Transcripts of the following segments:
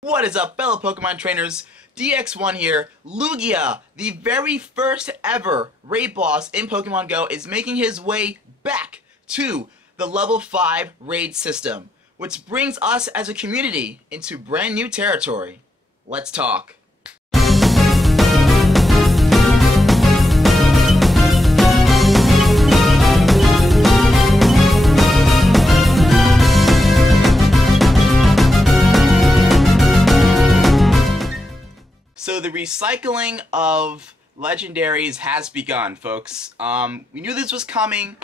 What is up, fellow Pokemon trainers? DX1 here. Lugia, the very first ever raid boss in Pokemon Go, is making his way back to the level 5 raid system, which brings us as a community into brand new territory. Let's talk. So the recycling of legendaries has begun, folks. We knew this was coming.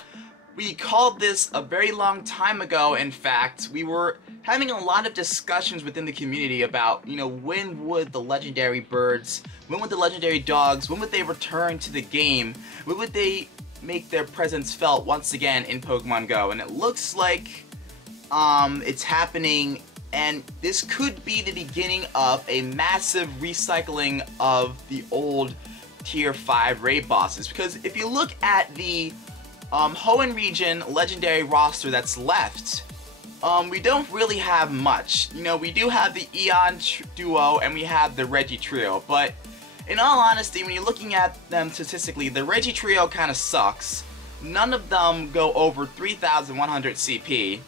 We called this a very long time ago. In fact, we were having a lot of discussions within the community about, when would the legendary birds, when would the legendary dogs, when would they return to the game? When would they make their presence felt once again in Pokemon Go? And it looks like it's happening. And this could be the beginning of a massive recycling of the old Tier 5 raid bosses. Because if you look at the Hoenn region legendary roster that's left, we don't really have much. We do have the Eon duo and we have the Reggie trio. But in all honesty, when you're looking at them statistically, the Reggie trio kind of sucks. None of them go over 3,100 CP.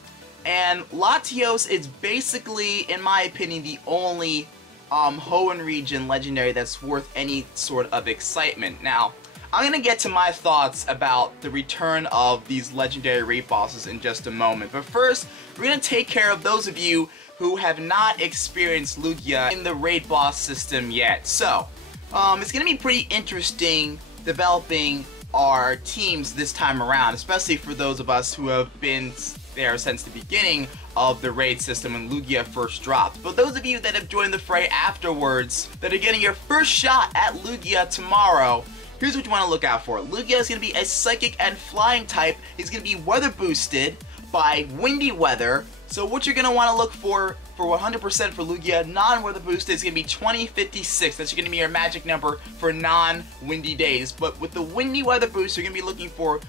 And Latios is basically, in my opinion, the only Hoenn region legendary that's worth any sort of excitement. Now, I'm going to get to my thoughts about the return of these legendary raid bosses in just a moment. But first, we're going to take care of those of you who have not experienced Lugia in the raid boss system yet. So, it's going to be pretty interesting developing our teams this time around, especially for those of us who have been there since the beginning of the raid system when Lugia first dropped. But those of you that have joined the fray afterwards, that are getting your first shot at Lugia tomorrow, here's what you want to look out for. Lugia is going to be a psychic and flying type. He's going to be weather boosted by windy weather. So what you're going to want to look for 100% for Lugia non-weather boosted is going to be 2056. That's going to be your magic number for non-windy days. But with the windy weather boost, you're going to be looking for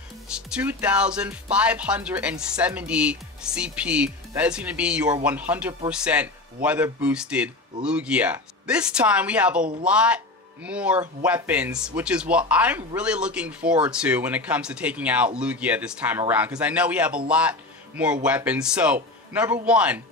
2,570 CP. That is going to be your 100% weather boosted Lugia. This time we have a lot more weapons, which is what I'm really looking forward to when it comes to taking out Lugia this time around, because I know we have a lot more weapons. So, number one,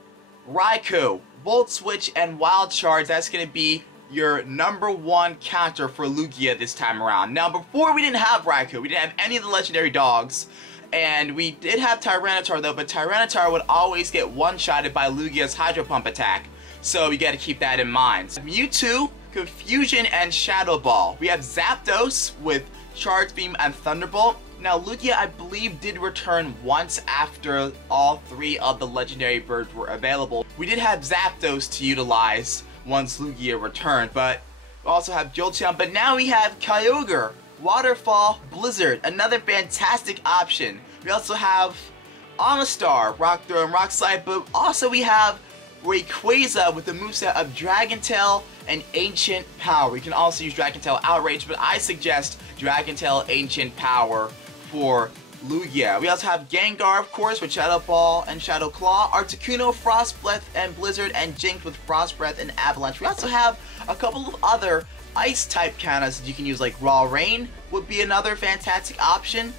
Raikou, Volt Switch, and Wild Charge. That's going to be your number one counter for Lugia this time around. Now, before we didn't have Raikou, we didn't have any of the legendary dogs, and we did have Tyranitar though, but Tyranitar would always get one-shotted by Lugia's Hydro Pump attack, so you got to keep that in mind. Mewtwo, Confusion, and Shadow Ball. We have Zapdos with Charge Beam and Thunderbolt. Now, Lugia, I believe, did return once after all three of the legendary birds were available. We did have Zapdos to utilize once Lugia returned, but we also have Jolteon. But now we have Kyogre, Waterfall, Blizzard, another fantastic option. We also have Omastar, Rock Throw and Rock Slide, but also we have Rayquaza with the moveset of Dragon Tail and Ancient Power. We can also use Dragon Tail Outrage, but I suggest Dragon Tail Ancient Power for Lugia. We also have Gengar, of course, with Shadow Ball and Shadow Claw, Articuno, Frost Breath and Blizzard, and Jinx with Frost Breath and Avalanche. We also have a couple of other Ice-type counters that you can use, like Raw Rain would be another fantastic option.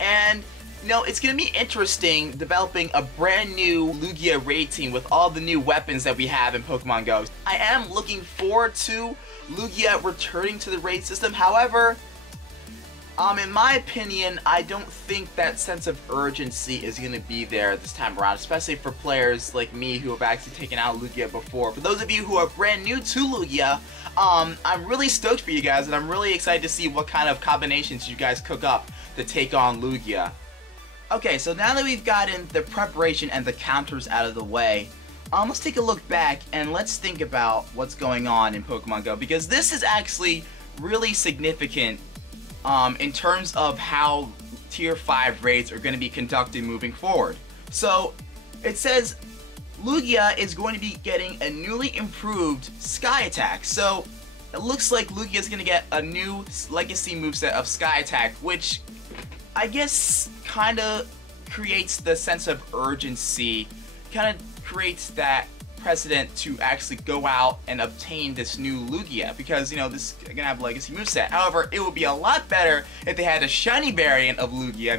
And it's going to be interesting developing a brand new Lugia raid team with all the new weapons that we have in Pokemon Go. I am looking forward to Lugia returning to the raid system. However, in my opinion, I don't think that sense of urgency is going to be there this time around, especially for players like me who have actually taken out Lugia before. For those of you who are brand new to Lugia, I'm really stoked for you guys, and I'm really excited to see what kind of combinations you guys cook up to take on Lugia. Okay, so now that we've gotten the preparation and the counters out of the way, let's take a look back and let's think about what's going on in Pokemon Go, because this is actually really significant in terms of how Tier 5 raids are going to be conducted moving forward. So, it says Lugia is going to be getting a newly improved Sky Attack. So, it looks like Lugia is going to get a new Legacy moveset of Sky Attack, which I guess kind of creates the sense of urgency, kind of creates that precedent to actually go out and obtain this new Lugia, because, you know, this is gonna have a legacy moveset. However, it would be a lot better if they had a shiny variant of Lugia.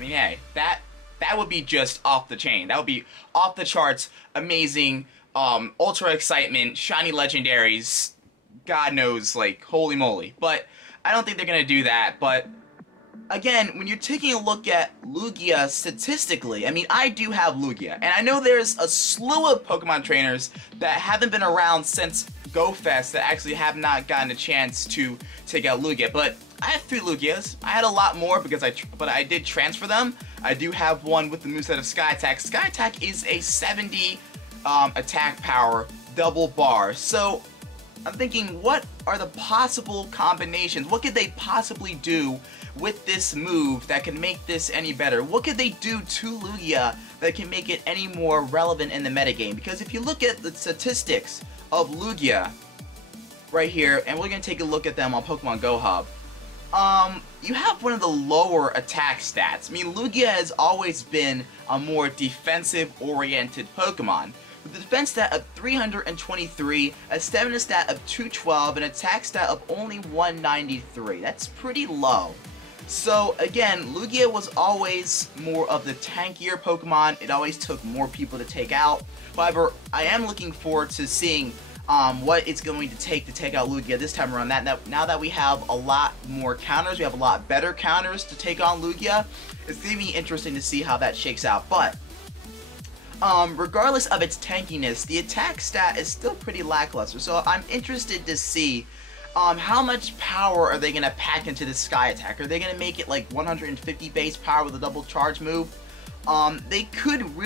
Hey, that would be just off the chain. That would be off the charts, amazing, ultra excitement, shiny legendaries, God knows, like, holy moly. But I don't think they're gonna do that. But again, when you're taking a look at Lugia statistically, I mean, I do have Lugia, and I know there's a slew of Pokemon trainers that haven't been around since Go Fest that actually have not gotten a chance to take out Lugia, but I have 3 Lugias. I had a lot more because I did transfer them. I do have one with the moveset of Sky Attack. Sky Attack is a 70 attack power, double bar, so I'm thinking, what are the possible combinations? What could they possibly do with this move that can make this any better? What could they do to Lugia that can make it any more relevant in the metagame? Because if you look at the statistics of Lugia right here, and we're going to take a look at them on Pokemon Go Hub, you have one of the lower attack stats. I mean, Lugia has always been a more defensive-oriented Pokemon, with a defense stat of 323, a stamina stat of 212, and an attack stat of only 193. That's pretty low. So again, Lugia was always more of the tankier Pokemon. It always took more people to take out. However, I am looking forward to seeing what it's going to take out Lugia this time around. Now that we have a lot more counters, we have a lot better counters to take on Lugia, it's going to be interesting to see how that shakes out. But regardless of its tankiness, the attack stat is still pretty lackluster, so I'm interested to see how much power are they going to pack into this Sky Attack. Are they going to make it like 150 base power with a double charge move? They could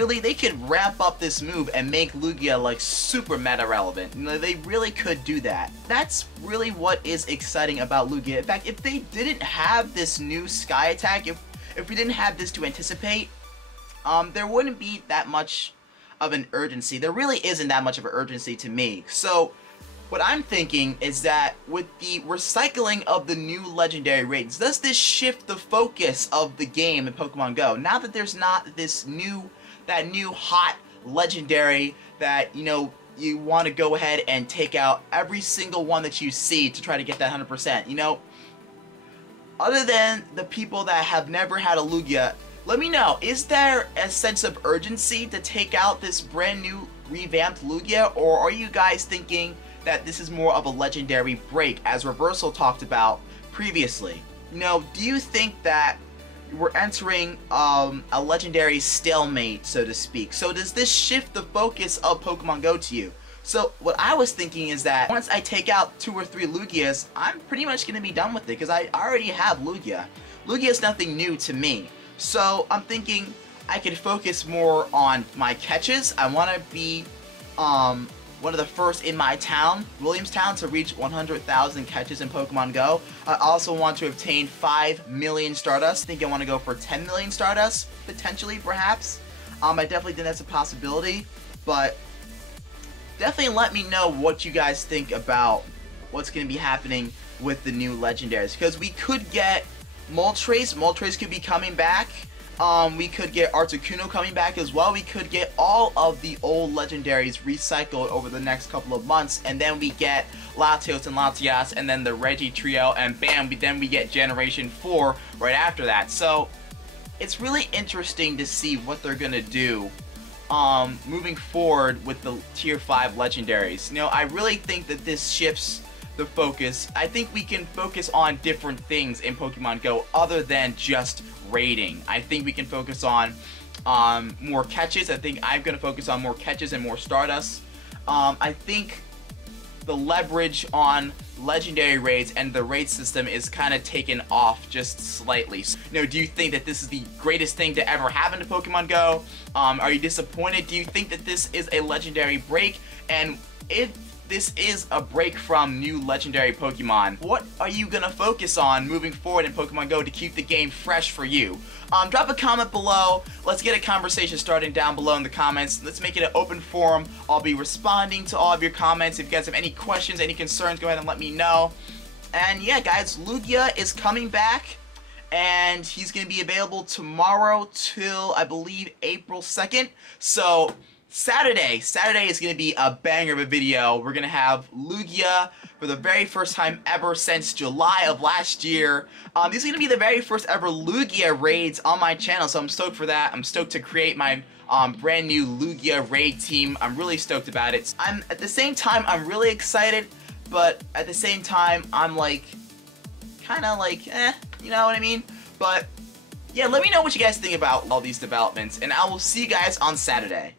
ramp up this move and make Lugia like super meta relevant. You know, they really could do that. That's really what is exciting about Lugia. In fact, if they didn't have this new Sky Attack, if we didn't have this to anticipate, there wouldn't be that much of an urgency. There really isn't that much of an urgency to me. So what I'm thinking is that with the recycling of the new legendary rates, does this shift the focus of the game in Pokemon Go? Now that there's not this new hot legendary that, you know, you want to go ahead and take out every single one that you see to try to get that 100%. You know, other than the people that have never had a Lugia, let me know, is there a sense of urgency to take out this brand new revamped Lugia, or are you guys thinking that this is more of a legendary break, as Reversal talked about previously? You know, do you think that we're entering a legendary stalemate, so to speak? So does this shift the focus of Pokemon Go to you? So what I was thinking is that once I take out 2 or 3 Lugias, I'm pretty much going to be done with it, because I already have Lugia. Lugia is nothing new to me. So I'm thinking I could focus more on my catches. I want to be one of the first in my town, Williamstown, to reach 100,000 catches in Pokemon Go. I also want to obtain 5 million Stardust. I think I want to go for 10 million Stardust, potentially, perhaps. I definitely think that's a possibility, but definitely let me know what you guys think about what's going to be happening with the new legendaries, because we could get Moltres. Moltres could be coming back. We could get Articuno coming back as well. We could get all of the old legendaries recycled over the next couple of months, and then we get Latios and Latias, and then the Reggie trio, and bam, then we get Generation 4 right after that. So it's really interesting to see what they're gonna do moving forward with the Tier 5 legendaries. You know, I really think that this shifts the focus. I think we can focus on different things in Pokemon Go other than just raiding. I think we can focus on more catches. I think I'm going to focus on more catches and more Stardust. I think the leverage on legendary raids and the raid system is kind of taken off just slightly. So, you know, do you think that this is the greatest thing to ever happen to Pokemon Go? Are you disappointed? Do you think that this is a legendary break? And if this is a break from new legendary Pokemon, what are you gonna focus on moving forward in Pokemon Go to keep the game fresh for you? Drop a comment below. Let's get a conversation starting down below in the comments. Let's make it an open forum. I'll be responding to all of your comments. If you guys have any questions, any concerns, go ahead and let me know. And yeah, guys, Lugia is coming back, and he's gonna be available tomorrow till, I believe, April 2nd. So Saturday is going to be a banger of a video. We're going to have Lugia for the very first time ever since July of last year. These are going to be the very first ever Lugia raids on my channel, so I'm stoked for that. I'm stoked to create my brand new Lugia raid team. I'm really stoked about it. At the same time, I'm really excited, but at the same time, I'm like, kind of like, you know what I mean? But yeah, let me know what you guys think about all these developments, and I will see you guys on Saturday.